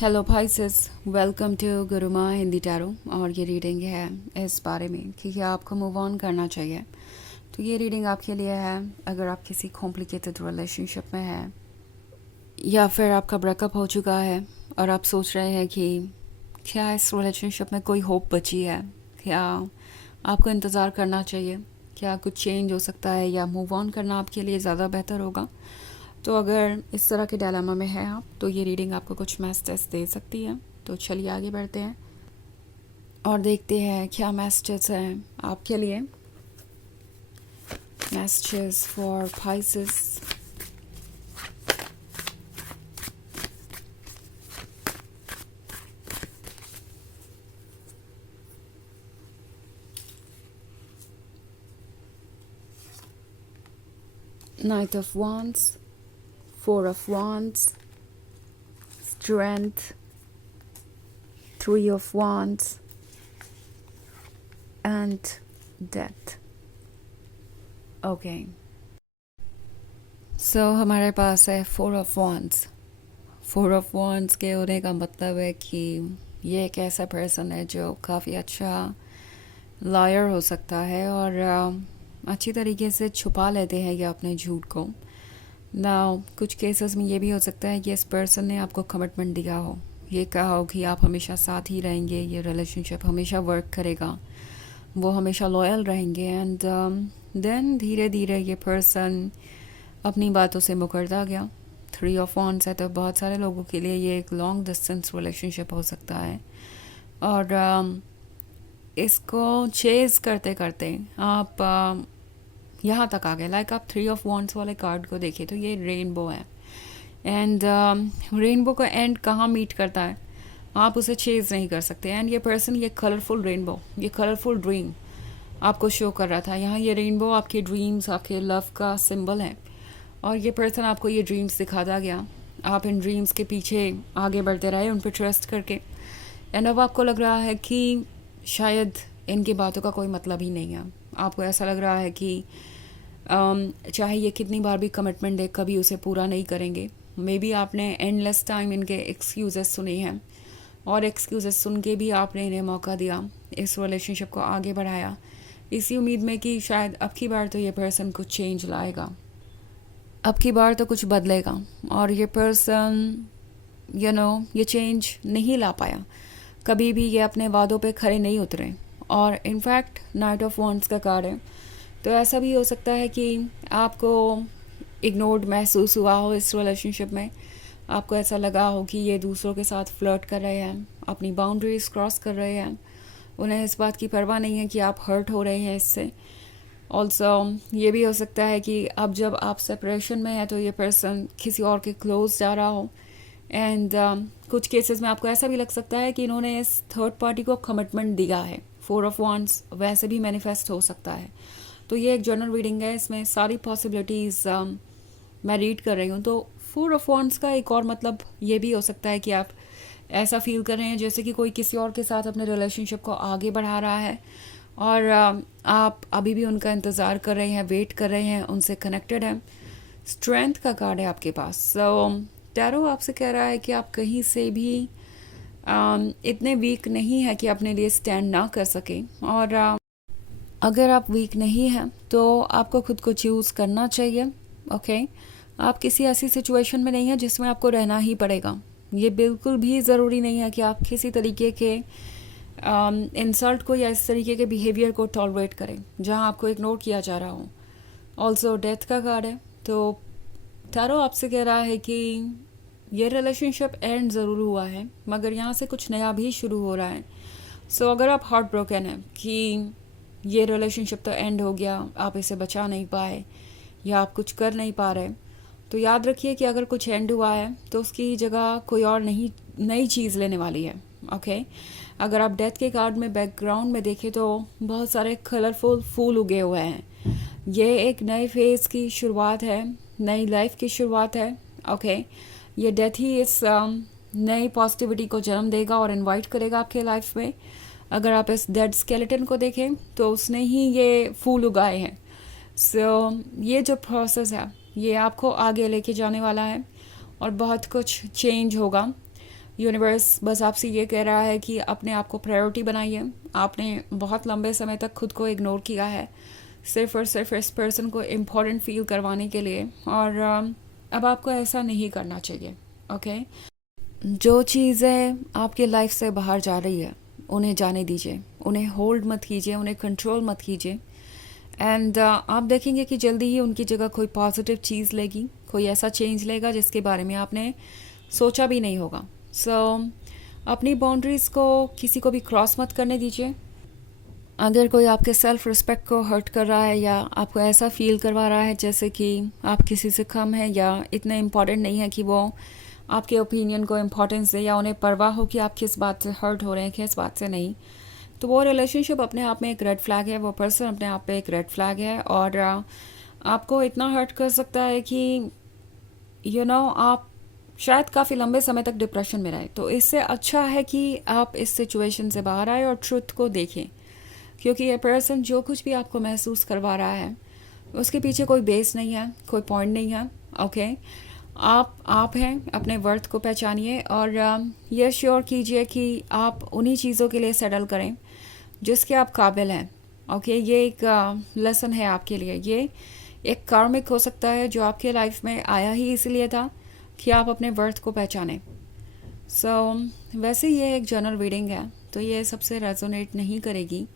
Hello भाई सिस, welcome to गुरुमा Hindi tarot. और ये रीडिंग है इस बारे में कि क्या आपको मूव ऑन करना चाहिए। तो ये रीडिंग आपके लिए है अगर आप किसी कॉम्प्लिकेटेड रिलेशनशिप में हैं या फिर आपका ब्रेकअप हो चुका है और आप सोच रहे हैं कि क्या इस रिलेशनशिप में कोई होप बची है, क्या आपको इंतज़ार करना चाहिए, क्या कुछ चेंज हो सकता है या मूव ऑन करना आपके लिए ज़्यादा बेहतर होगा। तो अगर इस तरह के डायलेमा में हैं आप तो ये रीडिंग आपको कुछ मैसेजेस दे सकती है। तो चलिए आगे बढ़ते हैं और देखते हैं क्या मैसेजेस हैं आपके लिए। Messages for Pisces. Knight of wands, four of wands, strength, three of wands and death। Okay, so हमारे पास है four of wands। Four of wands के होने का मतलब है कि ये एक ऐसा पर्सन है जो काफ़ी अच्छा लॉयर हो सकता है और अच्छी तरीके से छुपा लेते हैं ये अपने झूठ को ना। कुछ केसेस में ये भी हो सकता है कि इस पर्सन ने आपको कमिटमेंट दिया हो, ये कहा हो कि आप हमेशा साथ ही रहेंगे, ये रिलेशनशिप हमेशा वर्क करेगा, वो हमेशा लॉयल रहेंगे। एंड देन धीरे धीरे ये पर्सन अपनी बातों से मुकरता गया। थ्री ऑफ wands है तो बहुत सारे लोगों के लिए ये एक लॉन्ग डिस्टेंस रिलेशनशिप हो सकता है और इसको चेज करते करते आप यहाँ तक आ गए। लाइक आप थ्री ऑफ wands वाले कार्ड को देखिए तो ये रेनबो है एंड रेनबो का एंड कहाँ मीट करता है, आप उसे चेज नहीं कर सकते। एंड ये पर्सन ये कलरफुल रेनबो, ये कलरफुल ड्रीम आपको शो कर रहा था। यहाँ ये रेनबो आपके ड्रीम्स, आपके लव का सिंबल है और ये पर्सन आपको ये ड्रीम्स दिखाता गया। आप इन ड्रीम्स के पीछे आगे बढ़ते रहे उन पर ट्रस्ट करके। एंड अब आपको लग रहा है कि शायद इनकी बातों का कोई मतलब ही नहीं है। आपको ऐसा लग रहा है कि चाहे ये कितनी बार भी कमिटमेंट दे कभी उसे पूरा नहीं करेंगे। मे बी आपने एंडलेस टाइम इनके एक्सक्यूज़ेस सुने हैं और एक्सक्यूज़ेस सुन के भी आपने इन्हें मौका दिया, इस रिलेशनशिप को आगे बढ़ाया इसी उम्मीद में कि शायद अब की बार तो ये पर्सन कुछ चेंज लाएगा, अब की बार तो कुछ बदलेगा। और ये पर्सन ये चेंज नहीं ला पाया, कभी भी ये अपने वादों पे खरे नहीं उतरे। और इनफैक्ट नाइट ऑफ wands का कार्ड है तो ऐसा भी हो सकता है कि आपको इग्नोर्ड महसूस हुआ हो इस रिलेशनशिप में। आपको ऐसा लगा हो कि ये दूसरों के साथ फ्लर्ट कर रहे हैं, अपनी बाउंड्रीज क्रॉस कर रहे हैं, उन्हें इस बात की परवाह नहीं है कि आप हर्ट हो रहे हैं इससे। ऑल्सो ये भी हो सकता है कि अब जब आप सेपरेशन में हैं तो ये पर्सन किसी और के क्लोज जा रहा हो। एंड कुछ केसेस में आपको ऐसा भी लग सकता है कि इन्होंने इस थर्ड पार्टी को कमिटमेंट दिया है। फोर ऑफ wands वैसे भी मैनिफेस्ट हो सकता है। तो ये एक जनरल रीडिंग है, इसमें सारी पॉसिबिलिटीज़ मैं रीड कर रही हूँ। तो फोर ऑफ wands का एक और मतलब ये भी हो सकता है कि आप ऐसा फील कर रहे हैं जैसे कि कोई किसी और के साथ अपने रिलेशनशिप को आगे बढ़ा रहा है और आप अभी भी उनका इंतज़ार कर रहे हैं, वेट कर रहे हैं, उनसे कनेक्टेड हैं। स्ट्रेंथ का कार्ड है आपके पास। सो टैरो आपसे कह रहा है कि आप कहीं से भी इतने वीक नहीं है कि अपने लिए स्टैंड ना कर सकें। और अगर आप वीक नहीं हैं तो आपको खुद को चूज़ करना चाहिए। ओके, आप किसी ऐसी सिचुएशन में नहीं है जिसमें आपको रहना ही पड़ेगा। ये बिल्कुल भी ज़रूरी नहीं है कि आप किसी तरीके के इंसल्ट को या इस तरीके के बिहेवियर को टॉलरेट करें जहां आपको इग्नोर किया जा रहा हो। ऑल्सो डेथ का कार्ड है तो टैरो आपसे कह रहा है कि ये रिलेशनशिप एंड ज़रूर हुआ है मगर यहाँ से कुछ नया भी शुरू हो रहा है। सो अगर आप हार्ट ब्रोकन है कि ये रिलेशनशिप तो एंड हो गया, आप इसे बचा नहीं पाए या आप कुछ कर नहीं पा रहे, तो याद रखिए कि अगर कुछ एंड हुआ है तो उसकी जगह कोई और नई चीज़ लेने वाली है। ओके, अगर आप डेथ के कार्ड में बैकग्राउंड में देखें तो बहुत सारे कलरफुल फूल उगे हुए हैं। ये एक नए फेज़ की शुरुआत है, नई लाइफ की शुरुआत है। ओके, ये डेथ ही इस नई पॉजिटिविटी को जन्म देगा और इनवाइट करेगा आपके लाइफ में। अगर आप इस डेड स्केलेटन को देखें तो उसने ही ये फूल उगाए हैं। सो ये जो प्रोसेस है ये आपको आगे लेके जाने वाला है और बहुत कुछ चेंज होगा। यूनिवर्स बस आपसे ये कह रहा है कि अपने आप को प्रायोरिटी बनाइए। आपने बहुत लंबे समय तक खुद को इग्नोर किया है सिर्फ और सिर्फ इस पर्सन को इम्पोर्टेंट फील करवाने के लिए, और अब आपको ऐसा नहीं करना चाहिए। ओके, जो चीज़ें आपकी लाइफ से बाहर जा रही है उन्हें जाने दीजिए, उन्हें होल्ड मत कीजिए, उन्हें कंट्रोल मत कीजिए। एंड आप देखेंगे कि जल्दी ही उनकी जगह कोई पॉजिटिव चीज़ लेगी, कोई ऐसा चेंज लेगा जिसके बारे में आपने सोचा भी नहीं होगा। सो अपनी बाउंड्रीज़ को किसी को भी क्रॉस मत करने दीजिए। अगर कोई आपके सेल्फ रिस्पेक्ट को हर्ट कर रहा है या आपको ऐसा फील करवा रहा है जैसे कि आप किसी से कम हैं या इतने इम्पॉर्टेंट नहीं है कि वो आपके ओपिनियन को इम्पोर्टेंस दे, या उन्हें परवाह हो कि आप किस बात से हर्ट हो रहे हैं, किस बात से नहीं, तो वो रिलेशनशिप अपने आप में एक रेड फ्लैग है, वो पर्सन अपने आप पे एक रेड फ्लैग है। और आपको इतना हर्ट कर सकता है कि आप शायद काफ़ी लंबे समय तक डिप्रेशन में रहे। तो इससे अच्छा है कि आप इस सिचुएशन से बाहर आए और ट्रुथ को देखें, क्योंकि ये पर्सन जो कुछ भी आपको महसूस करवा रहा है उसके पीछे कोई बेस नहीं है, कोई पॉइंट नहीं है। ओके, आप हैं, अपने वर्थ को पहचानिए और ये श्योर कीजिए कि आप उन्हीं चीज़ों के लिए सेटल करें जिसके आप काबिल हैं। ओके, ये एक लेसन है आपके लिए, ये एक कार्मिक हो सकता है जो आपके लाइफ में आया ही इसलिए था कि आप अपने वर्थ को पहचानें। वैसे ये एक जनरल रीडिंग है तो ये सबसे रेजोनेट नहीं करेगी,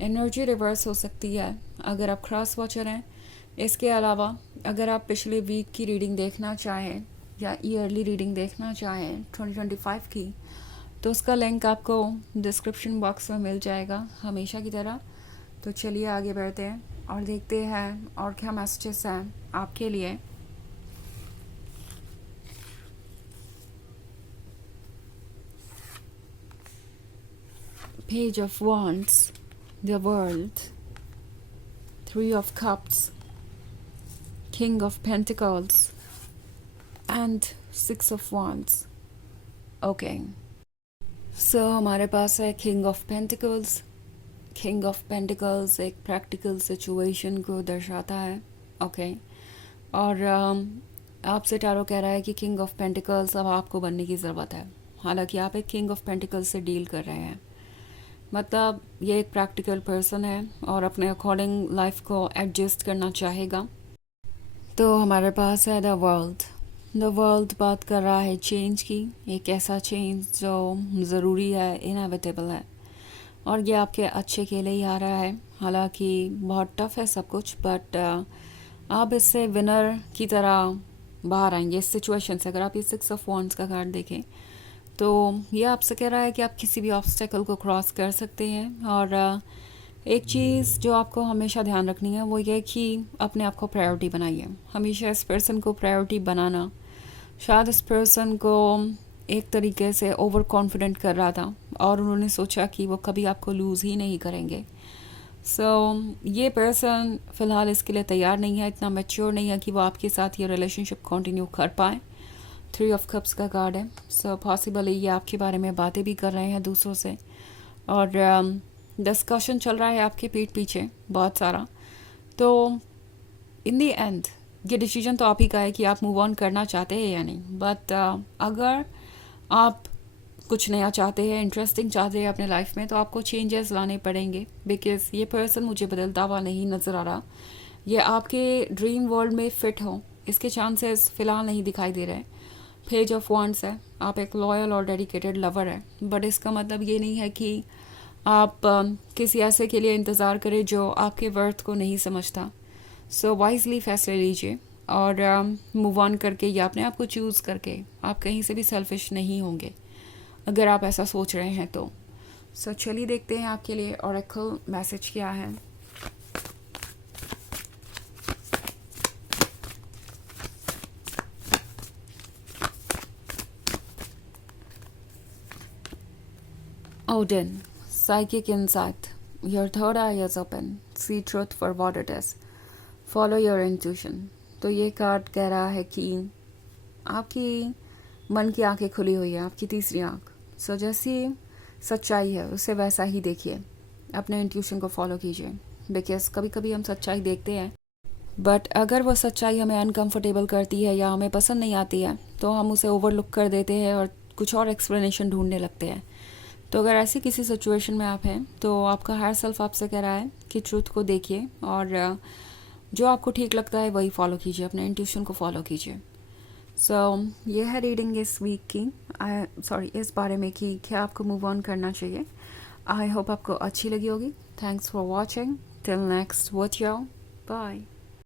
एनर्जी रिवर्स हो सकती है अगर आप क्रॉस वॉचर हैं। इसके अलावा अगर आप पिछले वीक की रीडिंग देखना चाहें या ईयरली रीडिंग देखना चाहें 2025 की, तो उसका लिंक आपको डिस्क्रिप्शन बॉक्स में मिल जाएगा हमेशा की तरह। तो चलिए आगे बढ़ते हैं और देखते हैं और क्या मैसेजेस हैं आपके लिए। Page of Wands, the World, Three of Cups, King of Pentacles and Six of Wands. Okay, so हमारे पास है King of Pentacles. King of Pentacles एक प्रैक्टिकल सिचुएशन को दर्शाता है। ओके, और आपसे टारो कह रहा है कि King of Pentacles अब आपको बनने की ज़रूरत है। हालांकि आप एक King of Pentacles से डील कर रहे हैं, मतलब ये एक प्रैक्टिकल पर्सन है और अपने अकॉर्डिंग लाइफ को एडजस्ट करना चाहेगा। तो हमारे पास है द वर्ल्ड। द वर्ल्ड बात कर रहा है चेंज की, एक ऐसा चेंज जो ज़रूरी है, इनएविटेबल है, और ये आपके अच्छे के लिए ही आ रहा है। हालांकि बहुत टफ है सब कुछ, बट आप इससे विनर की तरह बाहर आएंगे इस सिचुएशन से। अगर आप ये 6 ऑफ वॉन्ड्स का कार्ड देखें तो ये आपसे कह रहा है कि आप किसी भी ऑब्स्टेकल को क्रॉस कर सकते हैं। और एक चीज़ जो आपको हमेशा ध्यान रखनी है वो ये कि अपने आप को प्रायोरिटी बनाइए। हमेशा इस पर्सन को प्रायोरिटी बनाना शायद इस पर्सन को एक तरीके से ओवर कॉन्फिडेंट कर रहा था और उन्होंने सोचा कि वो कभी आपको लूज़ ही नहीं करेंगे। ये पर्सन फ़िलहाल इसके लिए तैयार नहीं है, इतना मैच्योर नहीं है कि वो आपके साथ ये रिलेशनशिप कंटिन्यू कर पाए। 3 ऑफ कप्स का कार्ड है। पॉसिबली ये आपके बारे में बातें भी कर रहे हैं दूसरों से, और डिस्कशन चल रहा है आपके पीठ पीछे बहुत सारा। तो इन दी एंड ये डिसीजन तो आप ही का है कि आप मूव ऑन करना चाहते हैं या नहीं। बट अगर आप कुछ नया चाहते हैं, इंटरेस्टिंग चाहते हैं अपने लाइफ में, तो आपको चेंजेस लाने पड़ेंगे, बिकॉज ये पर्सन मुझे बदलता हुआ नहीं नज़र आ रहा। ये आपके ड्रीम वर्ल्ड में फिट हो इसके चांसेस फ़िलहाल नहीं दिखाई दे रहे। पेज ऑफ वॉन्ड्स है, आप एक लॉयल और डेडिकेटेड लवर है, बट इसका मतलब ये नहीं है कि आप किसी ऐसे के लिए इंतज़ार करें जो आपके वर्थ को नहीं समझता। वाइजली फैसले लीजिए और मूव ऑन करके या अपने आप को चूज़ करके आप कहीं से भी सेल्फिश नहीं होंगे अगर आप ऐसा सोच रहे हैं तो। चलिए देखते हैं आपके लिए ऑरेकल मैसेज क्या है। Odin, psychic insight. Your third eye is open. See truth for what it is. Follow your intuition. तो ये कार्ड कह रहा है कि आपकी मन की आंखें खुली हुई है, आपकी तीसरी आंख। जैसी सच्चाई है उसे वैसा ही देखिए, अपने इंट्यूशन को फॉलो कीजिए। बिकॉज कभी कभी हम सच्चाई देखते हैं, बट अगर वो सच्चाई हमें अनकंफर्टेबल करती है या हमें पसंद नहीं आती है तो हम उसे ओवरलुक कर देते हैं और कुछ और एक्सप्लेनेशन ढूंढने लगते हैं। तो अगर ऐसी किसी सिचुएशन में आप हैं तो आपका हायर सेल्फ आपसे कह रहा है कि ट्रूथ को देखिए और जो आपको ठीक लगता है वही फॉलो कीजिए, अपने इंट्यूशन को फॉलो कीजिए। सो ये है रीडिंग इस वीक की, इस बारे में कि क्या आपको मूव ऑन करना चाहिए। आई होप आपको अच्छी लगी होगी। Thanks for watching. Till next watch, bye.